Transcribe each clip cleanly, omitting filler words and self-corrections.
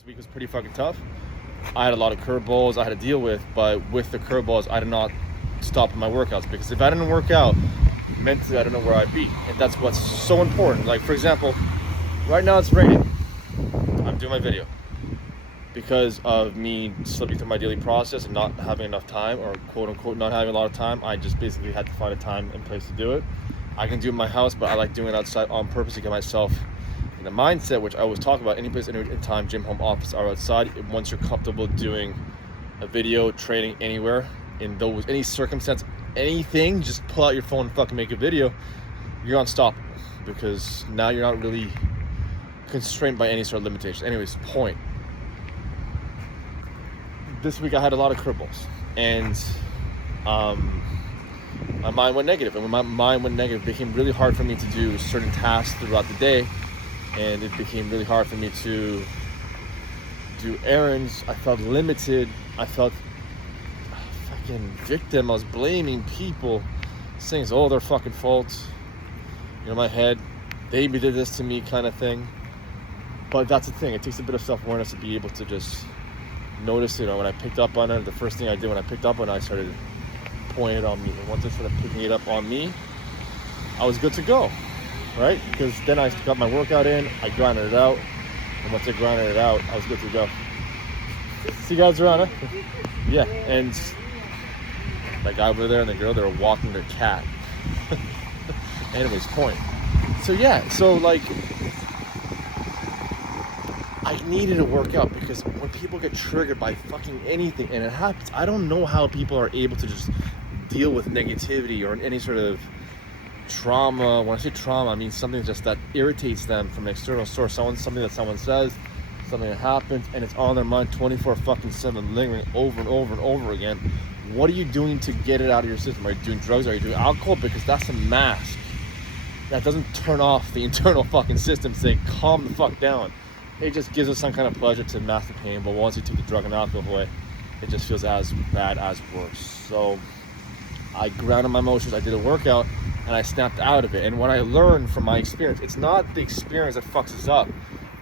This week was pretty fucking tough. I had a lot of curveballs I had to deal with, but with the curveballs, I did not stop my workouts, because if I didn't work out, mentally I don't know where I'd be. And that's what's so important. Like, for example, right now it's raining. I'm doing my video. Because of me slipping through my daily process and not having enough time, or quote unquote not having a lot of time, I just basically had to find a time and place to do it. I can do it in my house, but I like doing it outside on purpose to get myself in the mindset, which I always talk about, any place, any time, gym, home, office, or outside. Once you're comfortable doing a video, training anywhere, in those, any circumstance, anything, just pull out your phone and fucking make a video, you're unstoppable, because now you're not really constrained by any sort of limitation. Anyways, point. This week I had a lot of curveballs, and my mind went negative. And when my mind went negative, it became really hard for me to do certain tasks throughout the day, and it became really hard for me to do errands. I felt limited. I felt fucking victim. I was blaming people, saying it's all their fucking fault. You know, my head, they did this to me kind of thing. But that's the thing. It takes a bit of self-awareness to be able to just notice it. When I picked up on it, the first thing I did when I picked up on it, I started pointing it on me. And once I started picking it up on me, I was good to go, right? Because then I got my workout in, I grinded it out, and once I grinded it out, I was good to go. See you guys around, huh? Yeah, and that guy over there and the girl, they were walking their cat. Anyways, point. So yeah, so like, I needed to work out, because when people get triggered by fucking anything, and it happens, I don't know how people are able to just deal with negativity or any sort of trauma. When I say trauma, I mean something just that irritates them from an external source. Something that someone says, something that happens, and it's on their mind 24/7, lingering over and over and over again. What are you doing to get it out of your system? Are you doing drugs? Are you doing alcohol? Because that's a mask that doesn't turn off the internal fucking system, saying calm the fuck down. It just gives us some kind of pleasure to mask the pain, but once you take the drug and alcohol away, it just feels as bad as worse. So I grounded my emotions, I did a workout, and I snapped out of it. And what I learned from my experience, it's not the experience that fucks us up,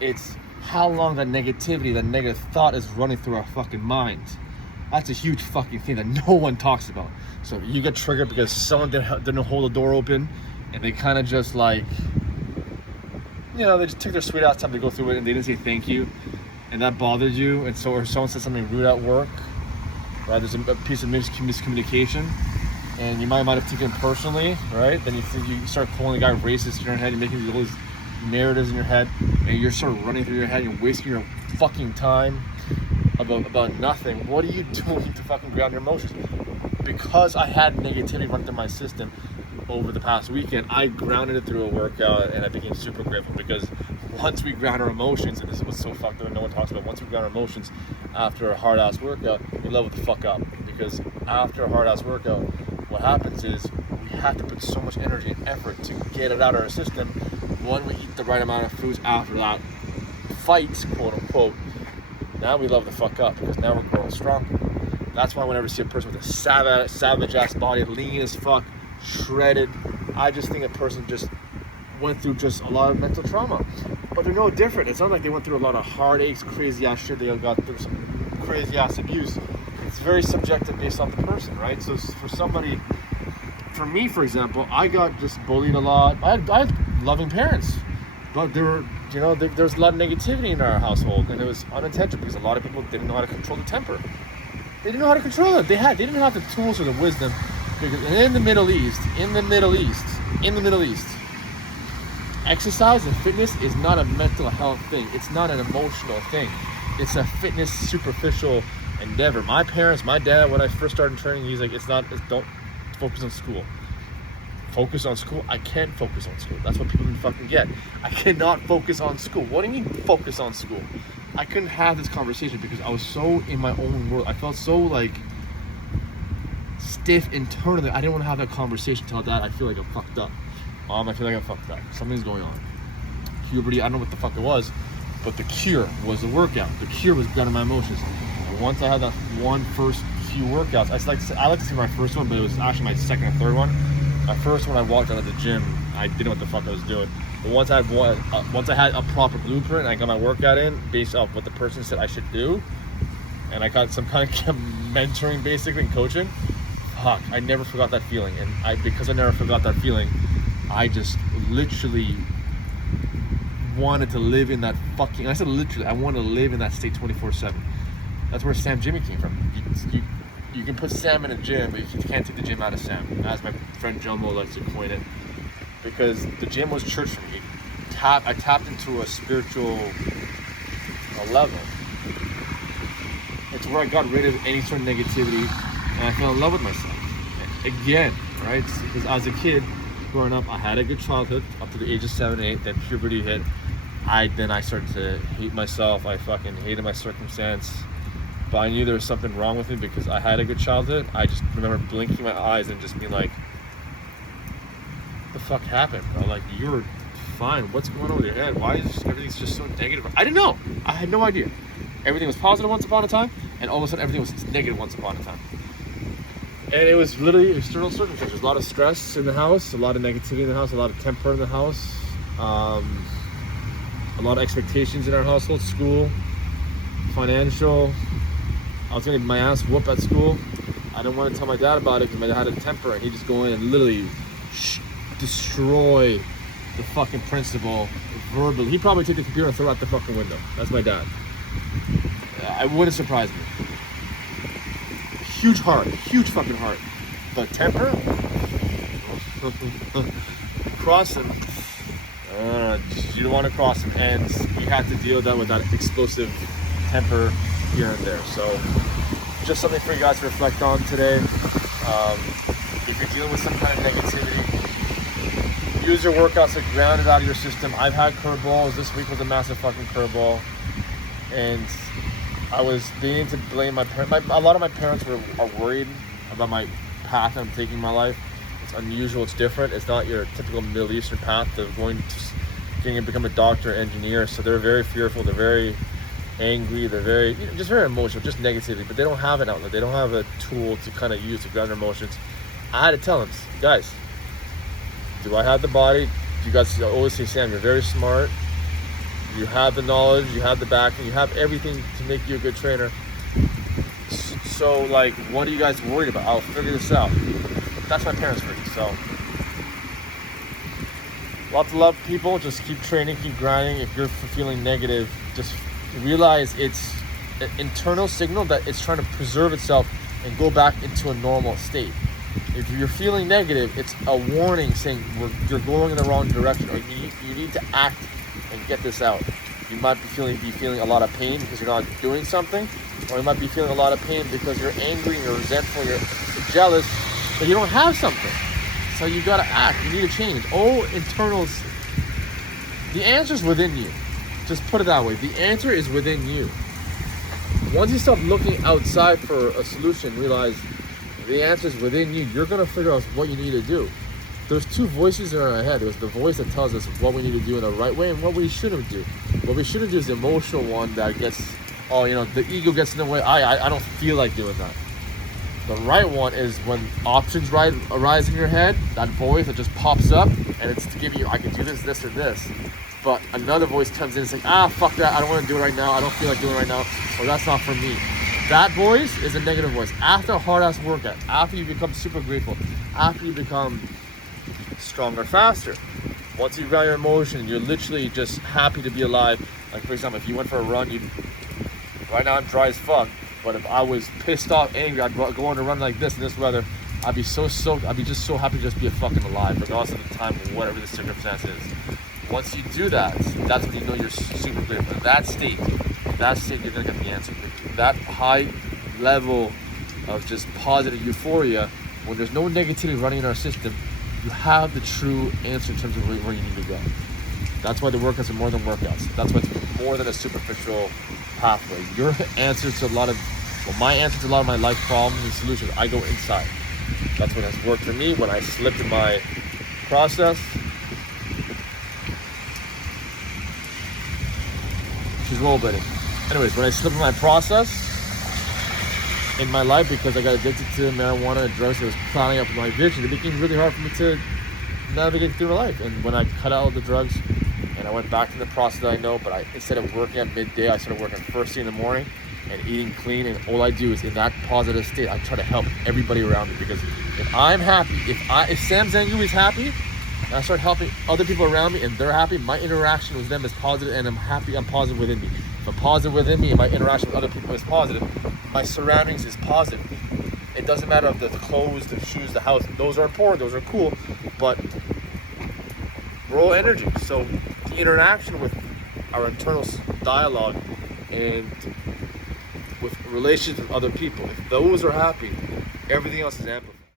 it's how long that negativity, that negative thought is running through our fucking mind. That's a huge fucking thing that no one talks about. So you get triggered because someone didn't hold the door open, and they kind of just like, you know, they just took their sweet ass time to go through it, and they didn't say thank you, and that bothered you. And so, or someone said something rude at work, right? There's a piece of miscommunication, and you might have taken it personally, right? Then you start calling the guy racist in your head, and making all these narratives in your head, and you're sort of running through your head, and you're wasting your fucking time about nothing. What are you doing to fucking ground your emotions? Because I had negativity running through my system over the past weekend, I grounded it through a workout, and I became super grateful, because once we ground our emotions, and this is what's so fucked up and no one talks about, once we ground our emotions after a hard ass workout, we level the fuck up. Because after a hard ass workout, what happens is we have to put so much energy and effort to get it out of our system. When we eat the right amount of foods after that fight, quote unquote, now we level the fuck up, because now we're growing stronger. That's why whenever I see a person with a savage ass body, lean as fuck, shredded, I just think a person just went through just a lot of mental trauma. But they're no different. It's not like they went through a lot of heartaches, crazy ass shit, they all got through some crazy ass abuse. It's very subjective based on the person, right? So for somebody, for me, for example, I got just bullied a lot. I had loving parents, but there were, you know, there's a lot of negativity in our household, and it was unintentional, because a lot of people didn't know how to control the temper. They didn't know how to control it. They didn't have the tools or the wisdom. Because in the Middle East, exercise and fitness is not a mental health thing. It's not an emotional thing. It's a fitness superficial endeavor. My parents, my dad, when I first started training, he's like, don't focus on school. Focus on school? I can't focus on school. That's what people didn't fucking get. I cannot focus on school. What do you mean focus on school? I couldn't have this conversation because I was so in my own world. I felt so like stiff internally. I didn't want to have that conversation. Tell Dad, I feel like I'm fucked up. Mom, I feel like I'm fucked up. Something's going on. Puberty, I don't know what the fuck it was, but the cure was the workout. The cure was grounding my emotions. And once I had that first few workouts, I like to say my first one, but it was actually my second or third one. My first one, I walked out of the gym. I didn't know what the fuck I was doing. But once I had a proper blueprint and I got my workout in based off what the person said I should do, and I got some kind of mentoring basically and coaching, fuck, I never forgot that feeling. And because I never forgot that feeling, I just literally wanted to live in that fucking, I said literally, I wanted to live in that state 24/7. That's where Sam Jimmy came from. You can put Sam in a gym, but you can't take the gym out of Sam, as my friend Jomo likes to coin it. Because the gym was church for me. I tapped into a spiritual level. It's where I got rid of any sort of negativity, and I fell in love with myself. Again, right? Because as a kid, growing up, I had a good childhood up to the age of 7, 8. Then puberty hit. Then I started to hate myself. I fucking hated my circumstance. But I knew there was something wrong with me because I had a good childhood. I just remember blinking my eyes and just being like, the fuck happened, bro? Like, you're fine. What's going on with your head? Why is everything's just so negative? I didn't know. I had no idea. Everything was positive once upon a time, and all of a sudden everything was negative once upon a time. And it was literally external circumstances. A lot of stress in the house, a lot of negativity in the house, a lot of temper in the house, a lot of expectations in our household, school, financial. I was getting my ass whooped at school. I didn't want to tell my dad about it because my dad had a temper, and he'd just go in and literally destroy the fucking principal verbally. He'd probably take the computer and throw it out the fucking window. That's my dad. It wouldn't surprise me. Huge heart, huge fucking heart. But temper? Cross him. You don't want to cross him, and you have to deal with that explosive temper here and there. So just something for you guys to reflect on today. If you're dealing with some kind of negativity, use your workouts to ground it out of your system. I've had curveballs. This week was a massive fucking curveball, and I was beginning to blame my parents. A lot of my parents are worried about my path I'm taking in my life. It's unusual. It's different. It's not your typical Middle Eastern path of getting to become a doctor, engineer. So they're very fearful. They're very angry. They're very, just very emotional, just negativity. But they don't have an outlet. They don't have a tool to kind of use to ground their emotions. I had to tell them, guys, do I have the body? You guys always say, Sam, you're very smart. You have the knowledge, you have the backing, you have everything to make you a good trainer. So, like, what are you guys worried about? I'll figure this out. That's my parents for you, so. Lots of love, people. Just keep training, keep grinding. If you're feeling negative, just realize it's an internal signal that it's trying to preserve itself and go back into a normal state. If you're feeling negative, it's a warning saying you're going in the wrong direction, or you need to act and get this out. You might be feeling a lot of pain because you're not doing something, or you might be feeling a lot of pain because you're angry, you're resentful, you're jealous, but you don't have something. So you gotta act. You need to change. Internals. The answer's within you. Just put it that way. The answer is within you. Once you stop looking outside for a solution, realize the answer is within you. You're gonna figure out what you need to do. There's two voices in our head. There's the voice that tells us what we need to do in the right way and what we shouldn't do. What we shouldn't do is the emotional one that gets, the ego gets in the way. I don't feel like doing that. The right one is when options arise in your head, that voice that just pops up and it's giving you, I can do this, this, or this. But another voice comes in and says, fuck that, I don't want to do it right now, I don't feel like doing it right now, or that's not for me. That voice is a negative voice. After a hard-ass workout, after you become super grateful, after you become stronger, faster, once you ground your emotion, you're literally just happy to be alive. Like, for example, if you went for a run, right now I'm dry as fuck, but if I was pissed off, angry, I'd go on a run like this in this weather, I'd be so soaked, I'd be just so happy to just be fucking alive, regardless of the time, whatever the circumstance is. Once you do that, that's when you know you're super grateful. That state, you're gonna get the answer. That high level of just positive euphoria, when there's no negativity running in our system, you have the true answer in terms of where you need to go. That's why the workouts are more than workouts. That's why it's more than a superficial pathway. Your answer to my answer to a lot of my life problems and solutions, I go inside. That's what has worked for me. When I slipped in my process, she's rollerblading. Anyways, when I slipped in my process in my life because I got addicted to marijuana and drugs that was clouding up my vision, it became really hard for me to navigate through my life. And when I cut out all the drugs, and I went back to the process that I know, but instead of working at midday, I started working first thing in the morning and eating clean. And all I do is, in that positive state, I try to help everybody around me, because if I'm happy, if Sam Zangu is happy, and I start helping other people around me and they're happy, my interaction with them is positive, and I'm happy, I'm positive within me. If I'm positive within me and my interaction with other people is positive, my surroundings is positive. It doesn't matter if the clothes, the shoes, the house, those are important, those are cool, but we're all energy. So the interaction with our internal dialogue and with relationships with other people, if those are happy, everything else is amplified.